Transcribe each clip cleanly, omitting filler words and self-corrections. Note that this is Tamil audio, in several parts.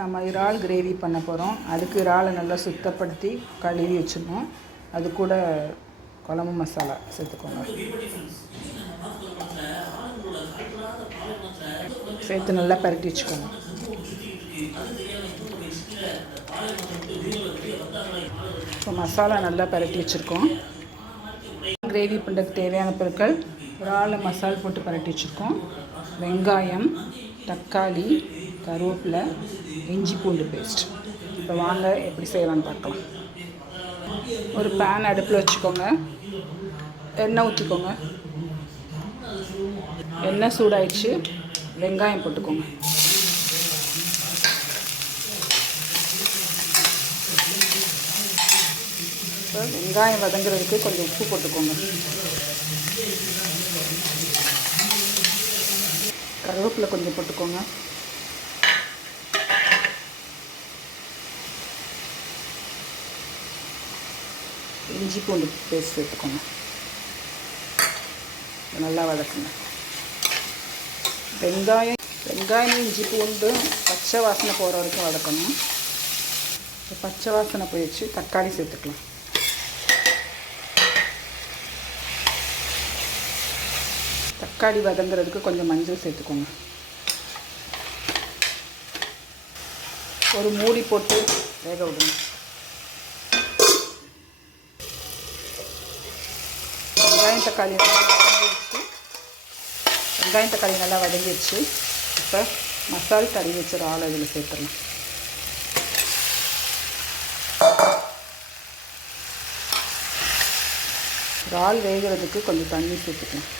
நம்ம இறால் கிரேவி பண்ண போகிறோம். அதுக்கு இறாலை நல்லா சுத்தப்படுத்தி கழுவி வச்சிடணும். அது கூட குழம்பு மசாலா சேர்த்துக்கோங்க. சேர்த்து நல்லா பரட்டி வச்சுக்கோங்க. இப்போ மசாலா நல்லா பரட்டி வச்சுருக்கோம். கிரேவி பண்ணுறதுக்கு தேவையான பொருட்கள்: இறாலை மசால் போட்டு பரட்டி வச்சுருக்கோம். வெங்காயம், தக்காளி, கருவேப்பிலை, இஞ்சி பூண்டு பேஸ்ட். இப்போ வாங்க எப்படி செய்யலான்னு பார்க்கலாம். ஒரு பேன் அடுப்பில் வச்சுக்கோங்க. எண்ணெய் ஊற்றிக்கோங்க. எண்ணெய் சூடாயிடுச்சு. வெங்காயம் போட்டுக்கோங்க. இப்போ வெங்காயம் வதங்குறதுக்கு கொஞ்சம் உப்பு போட்டுக்கோங்க. கருவேப்பிலை கொஞ்சம் போட்டுக்கோங்க. இஞ்சி பூண்டு பேஸ்ட் சேர்த்துக்கோங்க. நல்லா வதக்குங்க. வெங்காயம் இஞ்சி பூண்டு பச்சை வாசனை போகிற வரைக்கும் வதக்கணும். பச்சை வாசனை போயிடுச்சு. தக்காளி சேர்த்துக்கலாம். தக்காளி வதங்குறதுக்கு கொஞ்சம் மஞ்சள் சேர்த்துக்கோங்க. ஒரு மூடி போட்டு வேக விடுங்க. வெங்காயம் தக்காளி நல்லா வதங்கிடுச்சு. இப்போ மசால் தடவி வச்ச இறால் இதில் சேர்த்துடலாம். இறால் வேகிறதுக்கு கொஞ்சம் தண்ணி சேர்த்துக்கலாம்.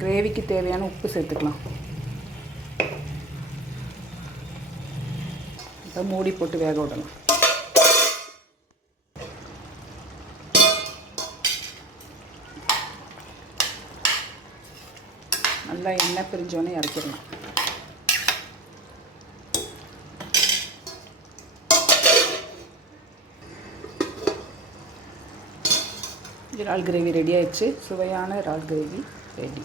கிரேவிக்கு தேவையான உப்பு சேர்த்துக்கலாம். இப்போ மூடி போட்டு வேக விடலாம். நல்லா எண்ணெய் பிரிஞ்சோன்னே இறக்கிடலாம். இறால் கிரேவி ரெடி ஆயிடுச்சு. சுவையான இறால் கிரேவி ரெடி.